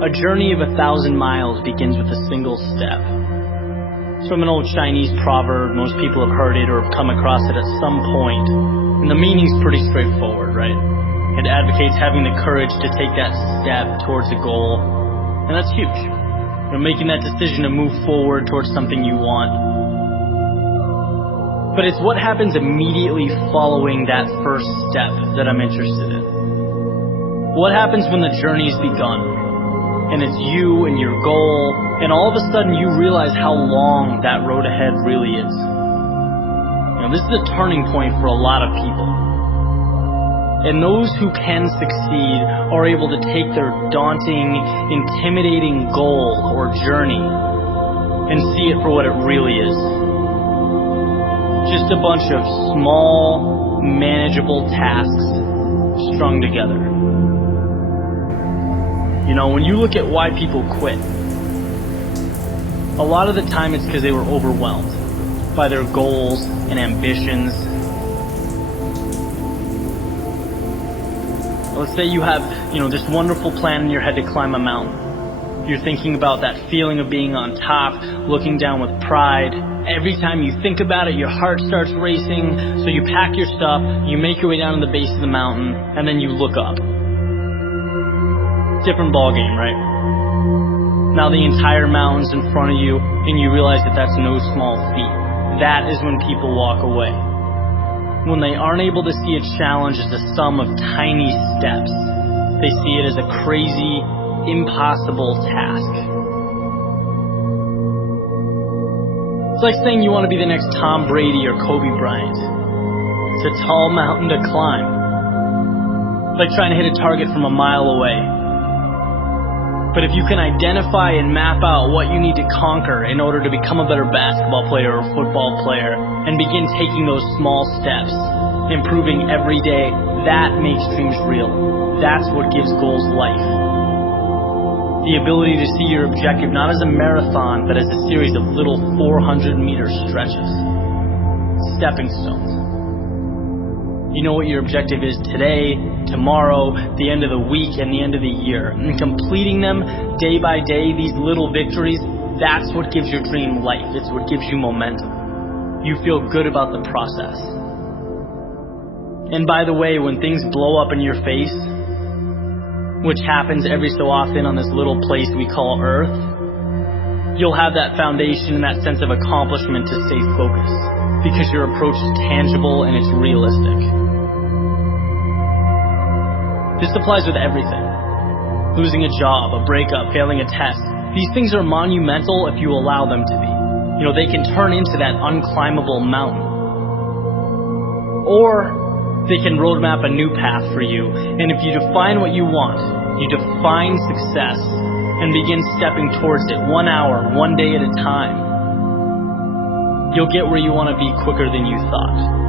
A journey of 1,000 miles begins with a single step. It's from an old Chinese proverb. Most people have heard it or have come across it at some point. And the meaning's pretty straightforward, right? It advocates having the courage to take that step towards a goal. And that's huge. Making that decision to move forward towards something you want. But it's what happens immediately following that first step that I'm interested in. What happens when the journey's begun, and it's you and your goal, and all of a sudden you realize how long that road ahead really is. This is a turning point for a lot of people. And those who can succeed are able to take their daunting, intimidating goal or journey and see it for what it really is. Just a bunch of small, manageable tasks strung together. When you look at why people quit, a lot of the time it's because they were overwhelmed by their goals and ambitions. Let's say you have, this wonderful plan in your head to climb a mountain. You're thinking about that feeling of being on top, looking down with pride. Every time you think about it, your heart starts racing. So you pack your stuff, you make your way down to the base of the mountain, and then you look up. Different ball game, right? Now the entire mountain's in front of you, and you realize that that's no small feat. That is when people walk away. When they aren't able to see a challenge as a sum of tiny steps, they see it as a crazy, impossible task. It's like saying you want to be the next Tom Brady or Kobe Bryant. It's a tall mountain to climb. It's like trying to hit a target from a mile away. But if you can identify and map out what you need to conquer in order to become a better basketball player or football player and begin taking those small steps, improving every day, that makes dreams real. That's what gives goals life. The ability to see your objective not as a marathon, but as a series of little 400-meter stretches. Stepping stones. You know what your objective is today, tomorrow, the end of the week, and the end of the year. And completing them day by day, these little victories, that's what gives your dream life. It's what gives you momentum. You feel good about the process. And by the way, when things blow up in your face, which happens every so often on this little place we call Earth, you'll have that foundation and that sense of accomplishment to stay focused, because your approach is tangible and it's realistic. This applies with everything. Losing a job, a breakup, failing a test. These things are monumental if you allow them to be. They can turn into that unclimbable mountain. Or they can roadmap a new path for you. And if you define what you want, you define success and begin stepping towards it 1 hour, 1 day at a time, you'll get where you want to be quicker than you thought.